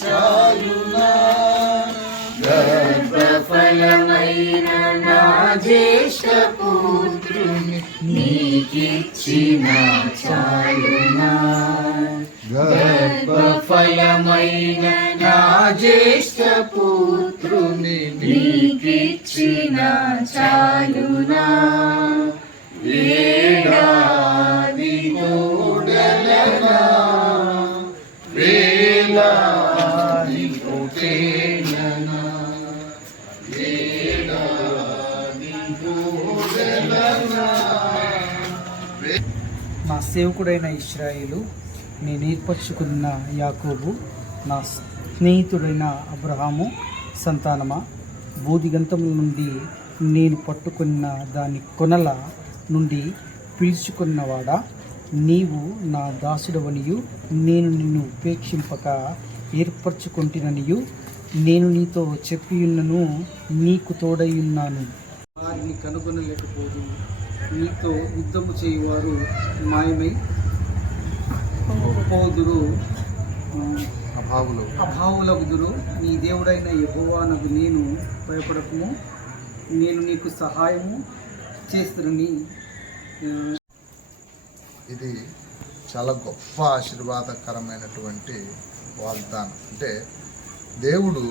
చాలునా గర్భఫలమైన నా జ్యేష్ఠ పుత్రుని నీకిచ్చిన చాలునా గర్భఫలమైన నా జ్యేష్ఠ పుత్రుని నీకిచ్చిన చాలునా ఏడాది కోడలనా వేలాది కోటేననా ఏడాది కోడలనా. నా సేవకుడైన ఇశ్రాయేలు, నేను ఏర్పరచుకున్న యాకోబు, నా స్నేహితుడైన అబ్రహాము సంతానమా, బోధిగంతముల నుండి నేను పట్టుకున్న దాని కొనల నుండి పిలుచుకున్నవాడా, నీవు నా దాసుడవనియు నేను నిన్ను ఉపేక్షింపక ఏర్పరచుకొంటిననియు నేను నీతో చెప్పియున్నను, నీకు తోడైయున్నాను. వారిని కనుగొనలేకపోదు, నీతో యుద్ధము చేయువారు మాయమై పోదురు, అభావులగుదురు. నీ దేవుడైన యెహోవానగు నేను భయపడకము, నేను నీకు సహాయము చేస్తుని. ఇది చాలా గొప్ప ఆశీర్వాదకరమైనటువంటి వాగ్దానం. అంటే దేవుడు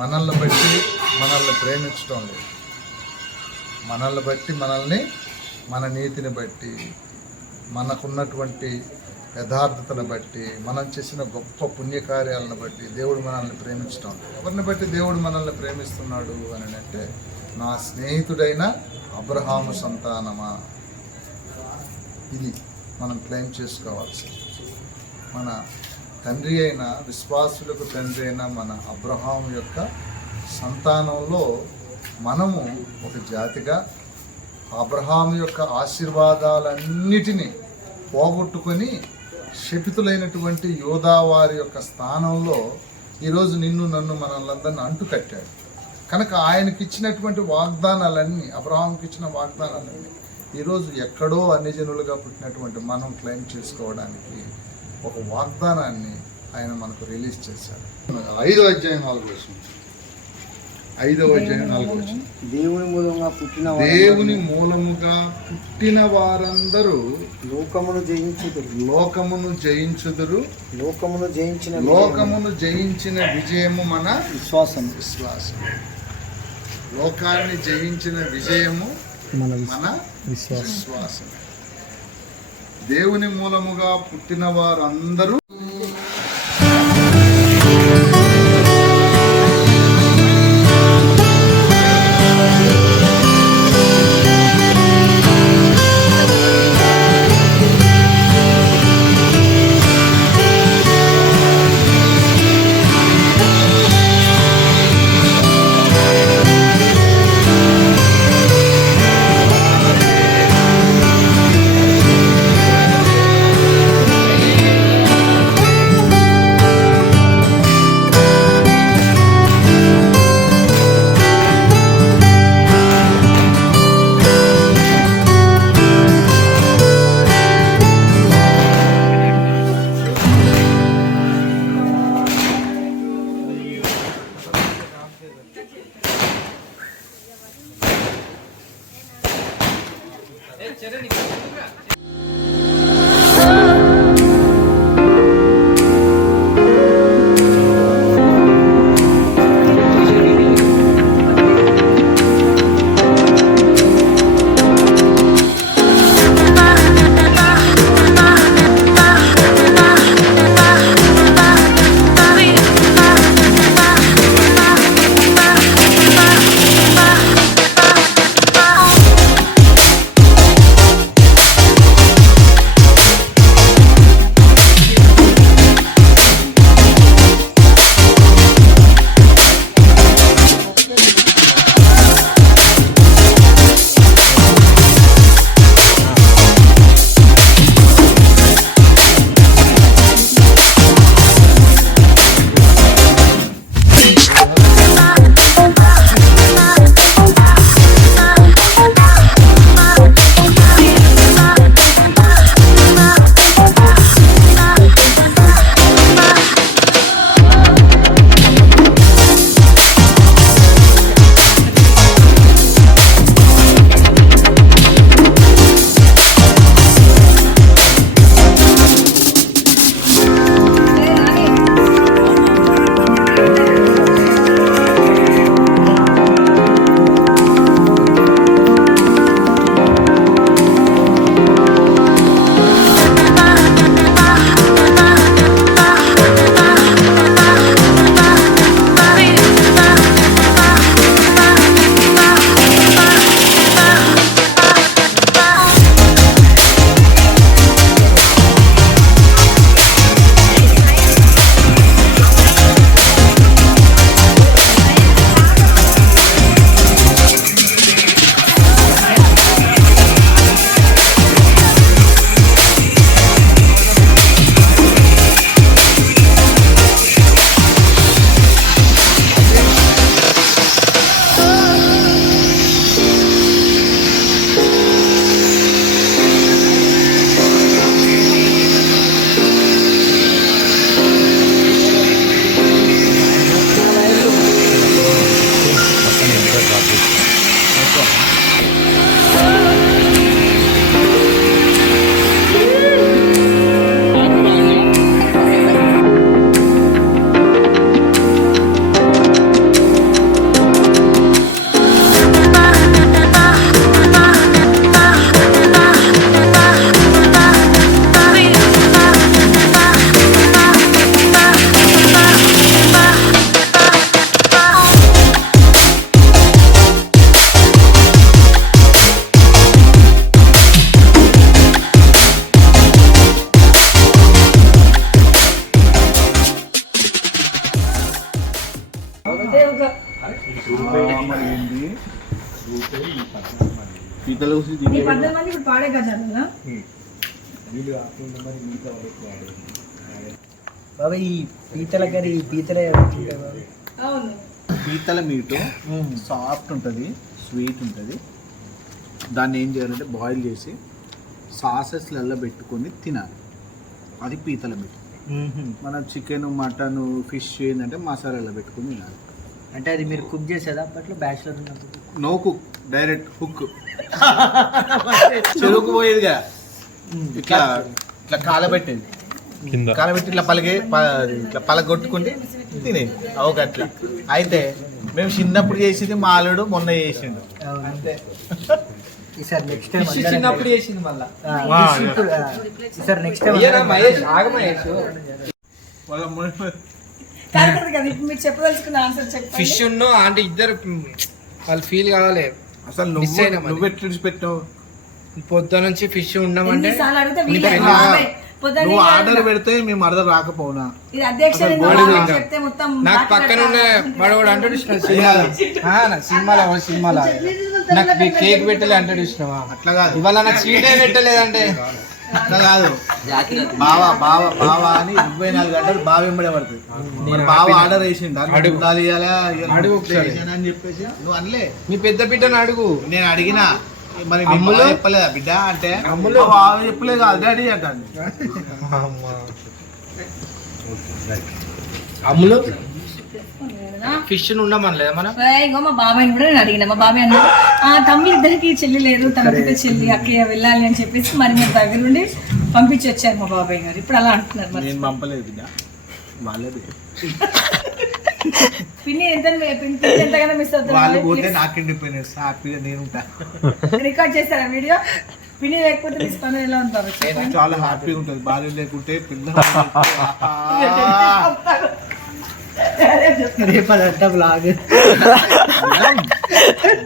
మనల్ని బట్టి మనల్ని ప్రేమించడం లేదు, మనల్ని బట్టి మనల్ని, మన నీతిని బట్టి, మనకున్నటువంటి యథార్థతను బట్టి, మనం చేసిన గొప్ప పుణ్యకార్యాలను బట్టి దేవుడు మనల్ని ప్రేమించడం లేదు. ఎవరిని బట్టి దేవుడు మనల్ని ప్రేమిస్తున్నాడు అని అంటే, నా స్నేహితుడైన అబ్రహాము సంతానమా, ఇది మనం క్లెయిమ్ చేసుకోవాల్సింది. మన తండ్రి అయిన, విశ్వాసులకు తండ్రి అయిన మన అబ్రహాము యొక్క సంతానంలో మనము ఒక జాతిగా అబ్రహాము యొక్క ఆశీర్వాదాలన్నిటినీ పోగొట్టుకొని శపితులైనటువంటి యోధా వారి యొక్క స్థానంలో ఈరోజు నిన్ను నన్ను మనల్ని అంటుకట్టాడు. కనుక ఆయనకి ఇచ్చినటువంటి వాగ్దానాలన్నీ, అబ్రహాంకి ఇచ్చిన వాగ్దానాలన్నీ ఈరోజు ఎక్కడో అన్ని జనులుగా పుట్టినటువంటి మనం క్లెయిమ్ చేసుకోవడానికి ఒక వాగ్దానాన్ని ఆయన మనకు రిలీజ్ చేశాడు. 5వ అధ్యాయం 4వ వచనం. దేవుని మూలముగా పుట్టిన వారందరూ లోకమును జయించుదురు. లోకమును జయించిన విజయము మన విశ్వాసం. లోకాన్ని జయించిన విజయము మన విశ్వాసం. దేవుని మూలముగా పుట్టిన వారందరూ మరి ఏంది? ఈ 14 మంది ఇప్పుడు పాడే కదా బాబా ఈ పీతల కర్రీ పీతల అవును. పీతల మీటు సాఫ్ట్ ఉంటుంది, స్వీట్ ఉంటుంది. దాన్ని ఏం చేయాలంటే బాయిల్ చేసి సాసెస్లలో పెట్టుకొని తినాలి. అది పీతల మీటు. మన చికెన్, మటన్, ఫిష్ ఏంటంటే మసాలాలో పెట్టుకొని తినాలి. అంటే అది మీరు కుక్ చేసేదా అప్పట్లో బ్యాచులర్ ఉన్నప్పుడు? No cook, direct hook. చెరుకు పోయేదిగా ఇట్లా ఇట్లా కాలబెట్టేది, కాలబెట్టి ఇట్లా ఇట్లా పలగొట్టుకుంటే తినేది. అవగట్లా అయితే మేము చిన్నప్పుడు చేసింది, మా అల్లుడు మొన్న చేసిండు. అంతే. ఈసారి నెక్స్ట్ టైం చిన్నప్పుడు చేసింది మళ్ళా. ఈసారి నెక్స్ట్ టైం మహేష్ ఆగమహేష్ కాదు కదా, ఇప్పుడు మీరు చెప్పదలుచుకున్న ఆన్సర్ చెప్పండి. ఫిష్ ఉన్ను ఆంటీ ఇద్దరు వాళ్ళు ఫీల్ కావాలి. అసలు నువ్వు ఎట్లా పెట్టావు? పొద్దు నుంచి ఫిష్ ఉండమంటే ఎన్నిసార్లు అడిగితే వీళ్ళే. ఇంకా బాబాయ్, పొద్దున్న నువ్వు నీళ్ళు ఆర్డర్ అడిగినా. పెడితే మేము అర్థం రాకపోనా? ఇది అధ్యక్ష చెప్తే మొత్తం నాకు పక్కన ఉన్న వాడు అంటాడు సినిమాలో నాకు కేక్ పెట్టలే అంటాడు ఇష్టమా? అట్లా కాదు, ఇవాళ నాకు స్వీటే పెట్టలేదంటే అట్లా కాదు. బావా బావా బావా అని 24 గంటలు బావ వెంబడే పడుతుంది. మరి బావ ఆర్డర్ వేసిండు ఉండాలి అడుగు ఒకసారి. అని చెప్పేసి నువ్వు అనలే. మీ పెద్ద బిడ్డను అడుగు. నేను అడిగినా మరి మీ అమ్ములు? బావ చెప్పలేదా బిడ్డ అంటే? అమ్ములు? మా బావ చెప్పలేదు కాదు డాడీ అంటాను. అమ్ములు ఫిష్ ఉండమనలేదా మనం? ఇంకో మా బాబాయ్ని కూడా నేను అడిగిన. మా బాబాయ్ అన్నాడు, ఆ తమ్ముడు ఇద్దరికి చెల్లి లేదు, తన బిడ్డ చెల్లి అక్కయ్య వెళ్ళాలి అని చెప్పేసి మరి మీరు దగ్గర నుండి పంపించి వచ్చారు మా బాబాయ్ గారు. ఇప్పుడు అలా అంటున్నారు. మరి నేను పంపలేదు బిడ్డ, వాళ్ళది. పిన్ని ఎంతగానో మిస్ వాళ్ళు పోతే అవుతారు. నాకు ఇండిపెండెన్స్, హ్యాపీగా నేను ఉంటా. రికార్డ్ చేస్తారా వీడియో? పిన్ని లేకపోతే మిస్ పని ఎలా ఉంటారు? చాలా హ్యాపీగా ఉంటుంది. భార్య లేకుంటే పిల్ల రేపదంతా బ్లాగ్.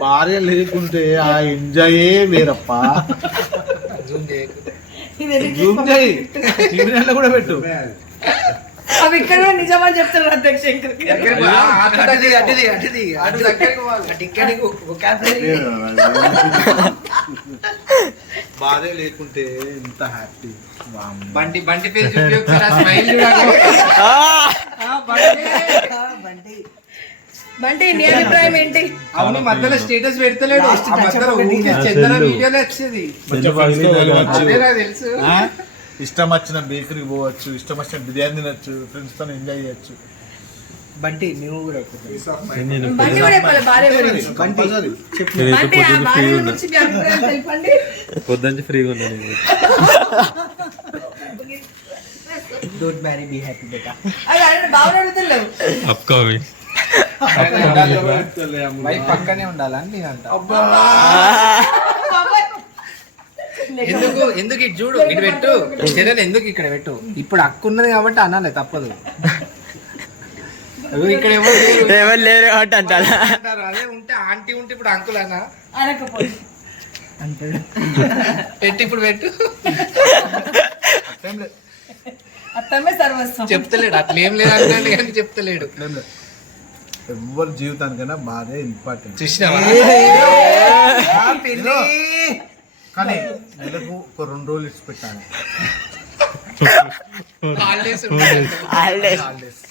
భార్య లేకుంటే ఆ ఎంజాయే వేరప్ప. జూమ్ చేయి, టీవీలో కూడా పెట్టు. అవి ఇక్కడ కూడా నిజమని చెప్తారు అధ్యక్ష శంకర్కి. భార్య లేకుంటే ఎంత హ్యాపీ. బంటి బంటి పేరు చూపి ఒకసారి ఆ స్మైల్ చూడాలి. బంటి నీ అభిప్రాయం ఏంటి? అవును మధ్యలో స్టేటస్ పెడతలేడు. ఆ మధ్యలో ఊరికే చందన వీడియోలో వచ్చేది. అదే నాకు తెలుసు. ఇష్టం వచ్చిన బేకరీకి పోవచ్చు, ఇష్టం వచ్చిన బిర్యానీ తినచ్చు, ఫ్రెండ్స్ తో ఎంజాయ్ చేయొచ్చు. బంటి నువ్వు కూడా బంటి కూడా చెప్పాలి భార్య గురించి. కంపల్సరీ బంటి ఆ భార్య గురించి మీ అభిప్రాయం తెలపండి. పొద్దుంచి ఫ్రీగా ఉన్నాను. డోంట్ మ్యారీ బీ హ్యాపీ బేటా. అది అడిగిన బాగా అడుగుతలేవు. అప్కమింగ్ వైఫ్ పక్కనే ఉండాలని నేను అంటా. బాబాయ్. ఎందుకు ఇటు చూడు, ఇటు పెట్టు చెల్లెలు, ఎందుకు ఇక్కడ పెట్టు. ఇప్పుడు అక్కు ఉన్నది కాబట్టి అనాలి, తప్పదు. ఇక్కడ ఎవరు లేరు కాబట్టి అంటారా? అంటారు. అదే ఉంటే ఆంటీ ఉంటే ఇప్పుడు అంకుల్ అనా అనకపోతే అంటే పెట్టి ఇప్పుడు పెట్టు. అత్తమే సర్వస్వం. చెప్తలేడు, అట్లేం లేదు అంటాడు కానీ చెప్తలేడు. ఎవరి జీవితానికైనా భార్య ఇంపార్టెంట్. చూసినావా? కానీ నెలకు ఒక 2 రోజులు ఇచ్చి పెట్టాను. హాలిడేస్ ఉంటాయి. హాలిడేస్